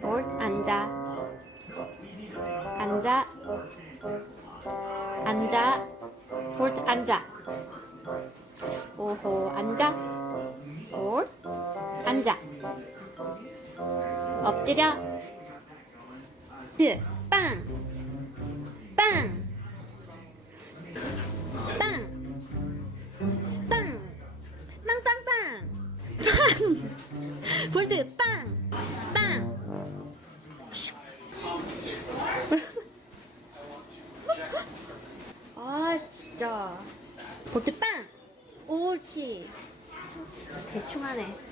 볼 앉아. 앉아. 앉아. 볼 앉아. 오호 앉아. 볼 앉아. 엎드려. 빵. 빵. 빵. 빵. 빵빵빵. 빵. 볼트 빵. 빵. 아 진짜. 볼트 빵. 옳지. 대충 하네.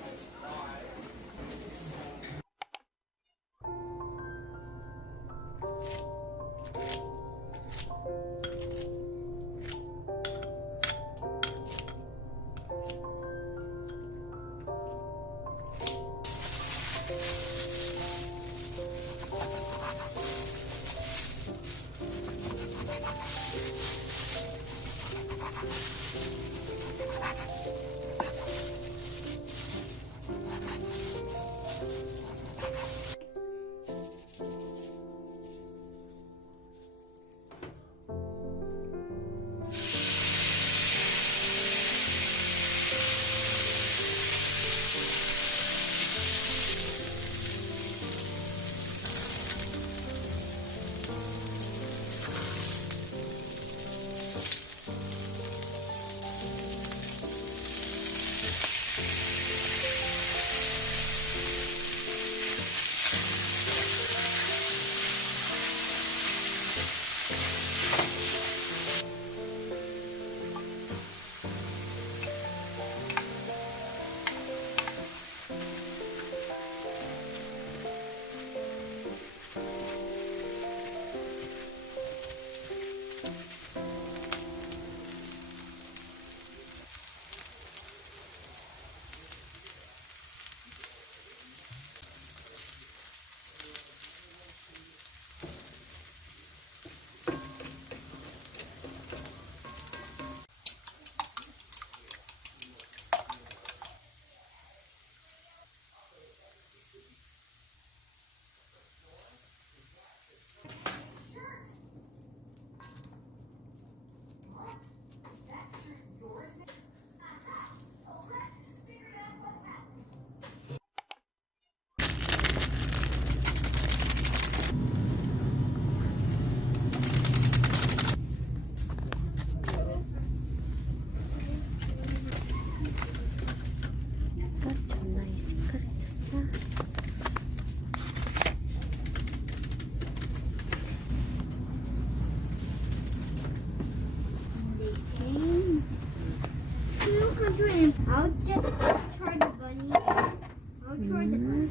I'll just try the bunny. I'll try the bunny.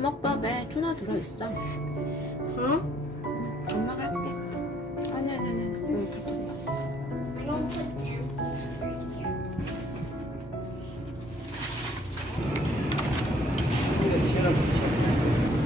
주먹밥에 투나 들어있어. Huh? 엄마가 할게. 아니 여기 붙었다. I don't put them right here. 이게 시원한 거지.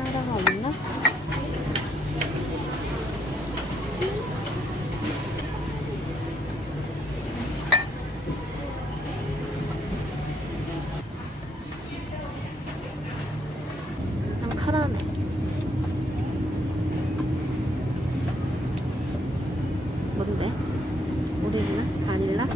바나나가 없나? 그냥 카라멜. 뭔데? 오리지널? 바닐라?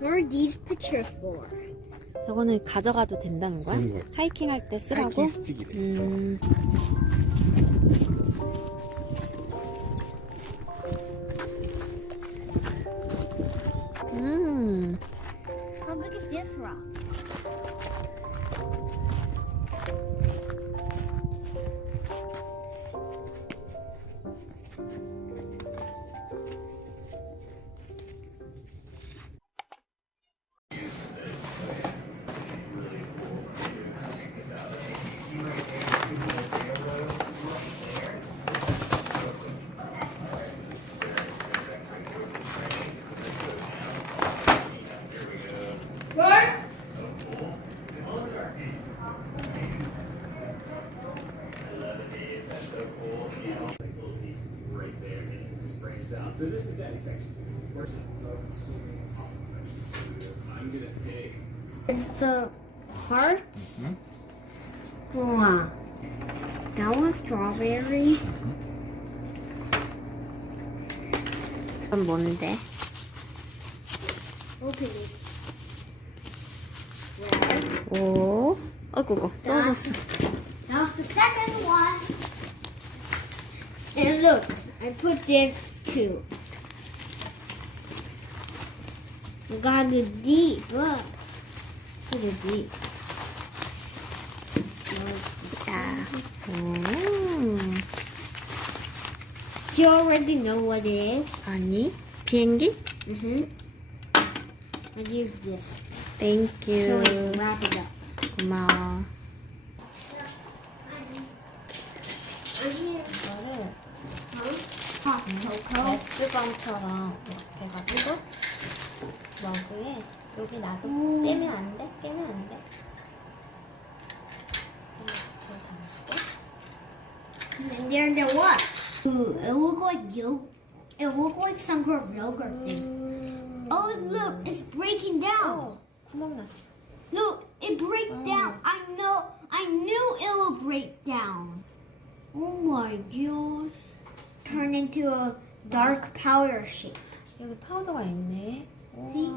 What are these pictures for? 저거는 가져가도 된다는 거야? 그런 거야. 하이킹 할 때 쓰라고? 하이킹 스틱이래. How big is this rock? So this is Danny's section. First, awesome section. I'm gonna pick. It's the heart. Wow. That was strawberry. 그건 뭔데? Open it. Red. 오, 아이고, 떨어졌어. That was the second one. And look, I put this too. I got the D, look. Put a D. 자, 오, Do you already know what it is? 아니, 비행기? Mm-hmm. I use this. Thank So you. we wrap it up. 고마워. 이거를 핫초코 맥주병처럼 이렇게 해가지고 머그에 여기 놔도 깨면 안 돼? 깨면 안 돼? and there what? Ooh, it looked like it looked like some sort of yogurt thing. Oh look, it's breaking down. 구멍 났어. Look, it breaks down. I knew it would break down. Oh my gosh. Turn into a dark powder shape. 여기 파우더가 있네. See?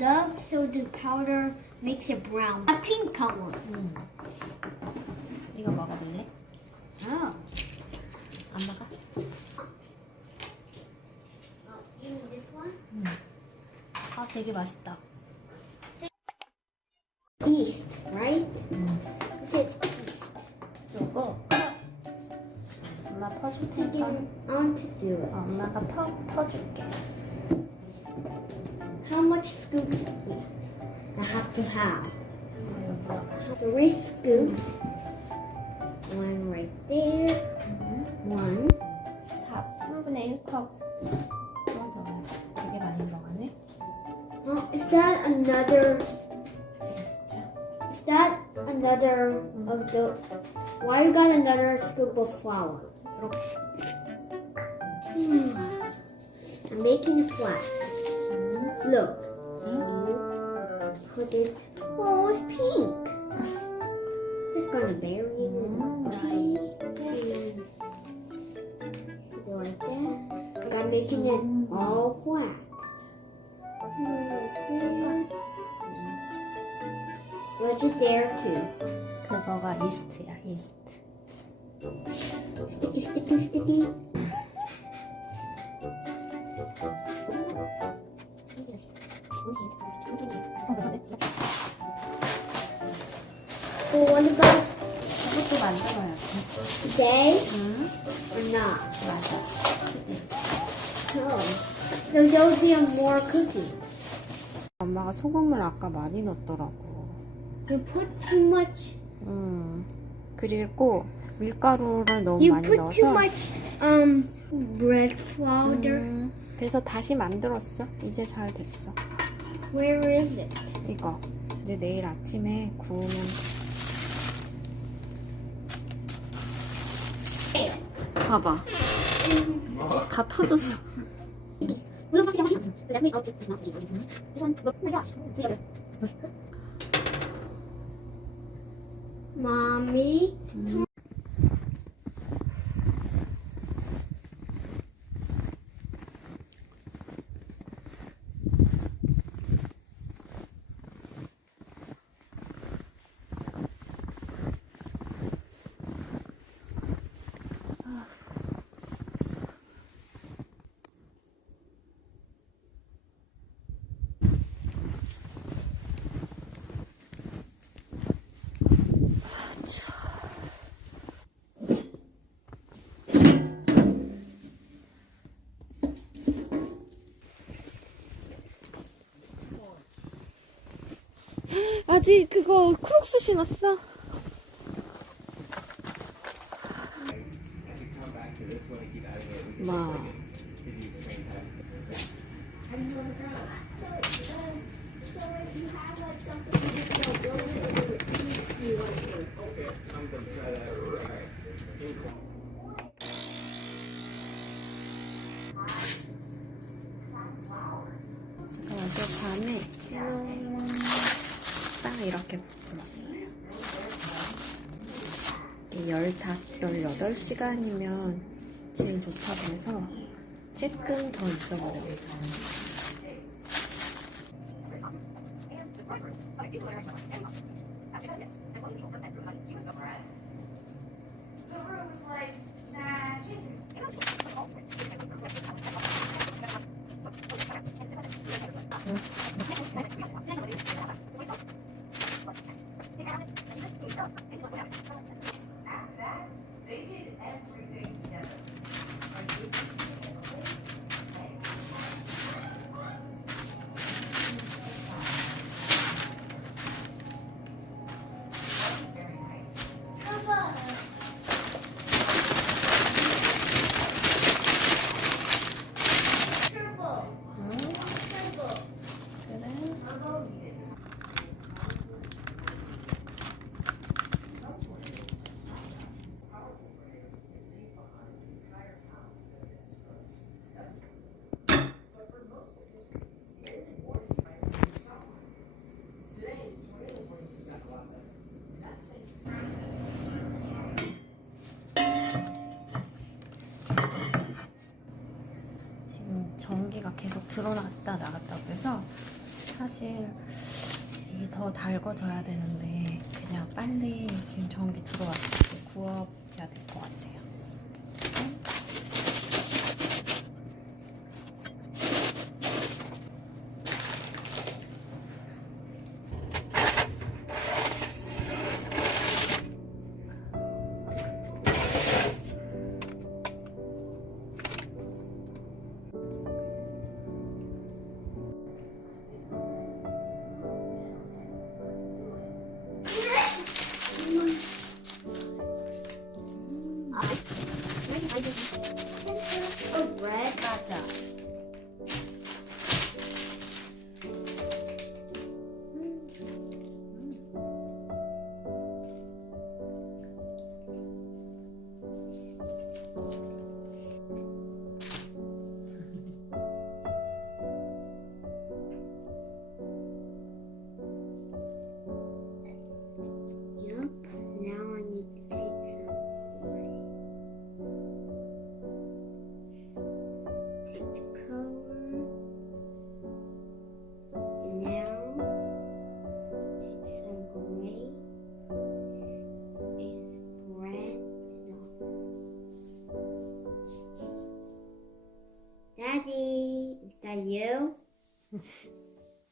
와. So the powder makes it brown. A pink color. 이거 먹어볼래? Oh. 안 먹어? Oh, you need this one? 아, 되게 맛있다. East, right? This 요거 엄마 퍼줄 테니까 I want to do it. 엄마가 퍼줄게. How much scoops do I have to have? 3 scoops. One right there. One. 3분의 1컵 넣어요. 되게 많이 먹었네. Oh, is that another? 자, Is that another of the? Why you got another scoop of flour? 이렇게. I'm making it flat. Look. You put it. Oh, it's pink. Just gonna bury it. 나이스. Put it like that. Like I'm making it all flat. Like that. Put it there too. 그거가 이스트야, 이스트. Sticky, sticky, sticky. So what about 이것도 만들어야지. today 응? or not? 맞아. Oh. So there'll be more cooking. 엄마가 소금을 아까 많이 넣었더라고. You put too much. 그리고 밀가루를 너무 You 많이 put too 넣어서 much bread flour. 그래서 다시 만들었어. 이제 잘 됐어. Where is it? 이거 이제 내일 아침에 구우면 돼. 봐봐. 다 터졌어. Mommy. 아직 그거 크록스 신었어? 마. 어젯밤에 딱 이렇게 불었어요. 18시간이면 제일 좋다고 해서 조금 더 있어버립니다. 지금 전기가 계속 들어갔다 나갔다고 해서 사실 이게 더 달궈져야 되는데 그냥 빨리 지금 전기 들어왔을 때 구워야 될 것 같아요. Bread. 맞아. Yup. Now I need to take some away. Take the cover. And now take some away and spread it on. Daddy, is that you?